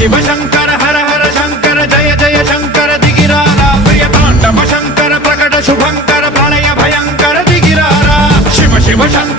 शिव शंकर हर हर शंकर जय जय शंकर दिगिरारा प्रिय तांडव शंकर प्रकट शुभंकर प्रलय भयंकर दिगिरारा शिव शिव शंकर